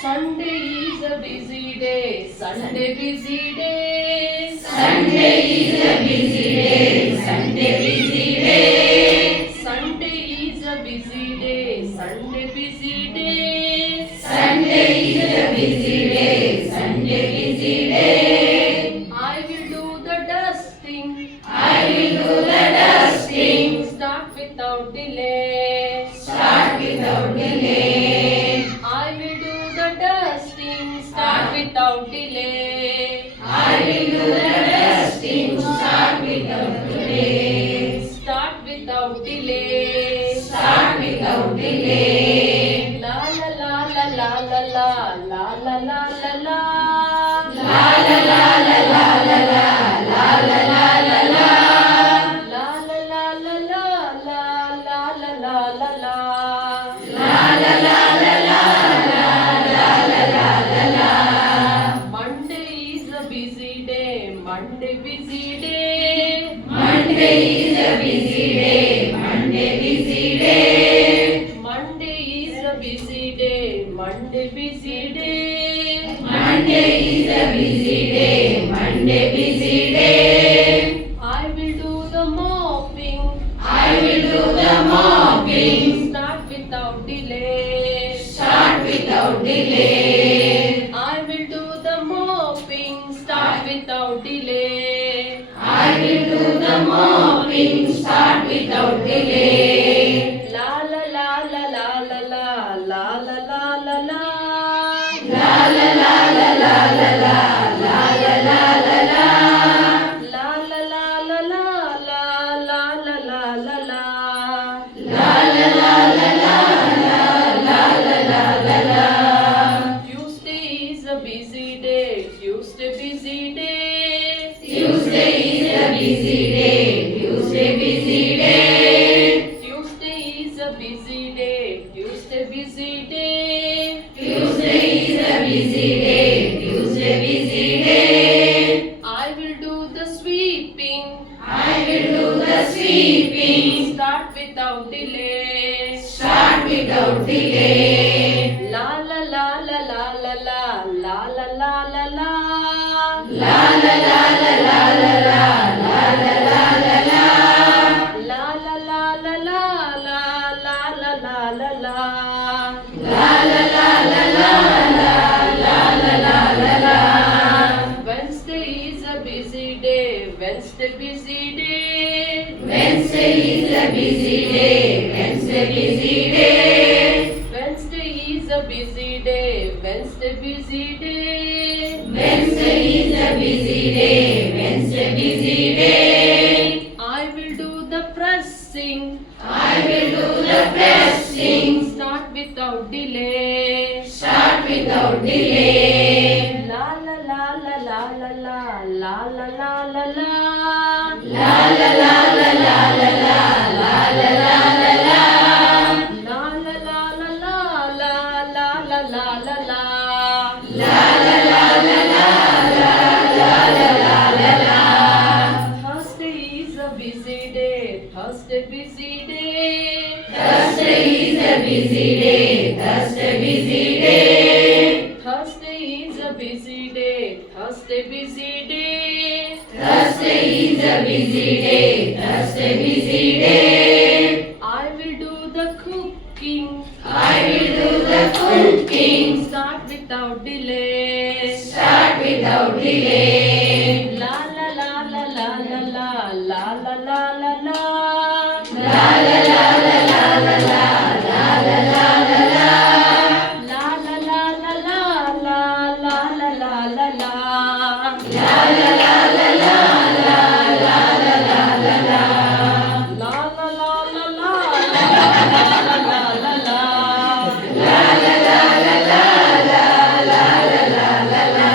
Sunday is a busy day. Sunday busy day. Sunday is a busy day. Sunday busy day. Sunday is a busy day. Sunday busy day. Sunday is a busy day. Sunday busy day. I will do the dusting. I will do the dusting. Start without delay. Start without delay. I will do the dusting. Start without delay. I will do the dusting. Start without delay. Start without delay. Start without delay. La la la la la la la la la la la la. La la la la la la la la la la la la. La la la la la la la la la la la. La la la la la la la la la la. Monday is a busy day. Monday busy day. Monday is a busy day. Monday busy day. Monday is a busy day. Monday busy day. Monday is a busy day. Monday busy day. I will do the mopping. I will do the mopping. Start without delay. Start without delay. I will do the mopping. Start without delay. I will do the mopping. Start without delay. La la la la la la la la la la la la. La la la la la la la la la la la la. La la la la la la la la la la la. La la la la la la la la la la. Tuesday is a busy day. Tuesday busy day. Tuesday is a busy day. Tuesday busy day. Tuesday is a busy day. Tuesday busy day. Tuesday is a busy day. Tuesday busy day. I will do the sweeping. I will do the sweeping. Start without delay. Start without delay. La la la la la la la la la la la la. La la la la la la la la la la la la. La la la la la la la la la la la. La la la la la la la la la la la. Wednesday is a busy day. Wednesday busy day. Wednesday is a busy day. Wednesday busy day. Wednesday is a busy day. Wednesday busy day. Wednesday is a busy day. Wednesday busy day. I will do the pressing. I will do the pressing. Start without delay. Start without delay. La la la la la la la la la la la la. La la la la la la la la la la la la. La la la la la la la la la la la. La la la la la la la la la la la. Thursday is a busy day. Thursday busy day. Thursday is a busy day. Thursday busy day. Thursday is a busy day. Thursday busy day. Thursday is a busy day. Thursday busy day. I will do the cooking. I will do the cooking. Start without delay. Start without delay. La la la la la la la la la la la la. La la la la la la la la la la la la. La la la la la la la la la la la. La la la la la la la la la la la. La la la la la la la la la. La la la la la la la la la la la.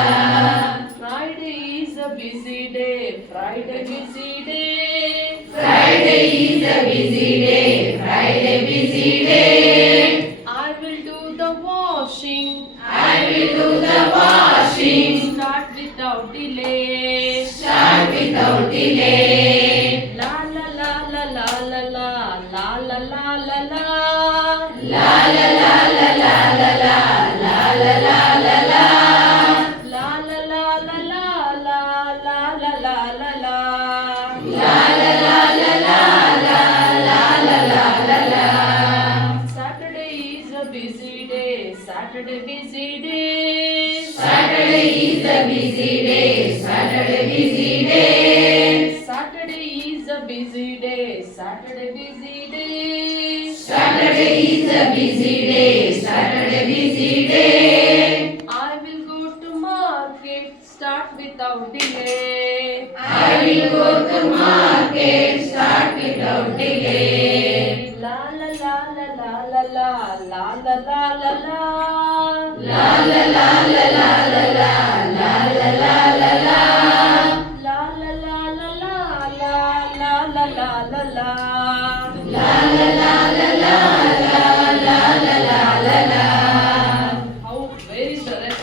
Friday is a busy day. Friday busy day. Friday is a busy day. Friday busy day. I will do the washing. I will do the washing. Start without delay. Start without delay. La la la la la la la la la la la la. La la la la la la la la la Saturday is a busy day. Saturday busy day. Saturday is a busy day. Saturday busy day. Saturday is a busy day. Saturday busy day. Saturday is a busy day. Saturday busy day. I will go to market. Start without delay. I will go to market. Start without delay. La la la la la la la la la la la la. La la la la la la la la la la la la. La la la la la la la la la la la. La la la la la la la la la la la. How very correct.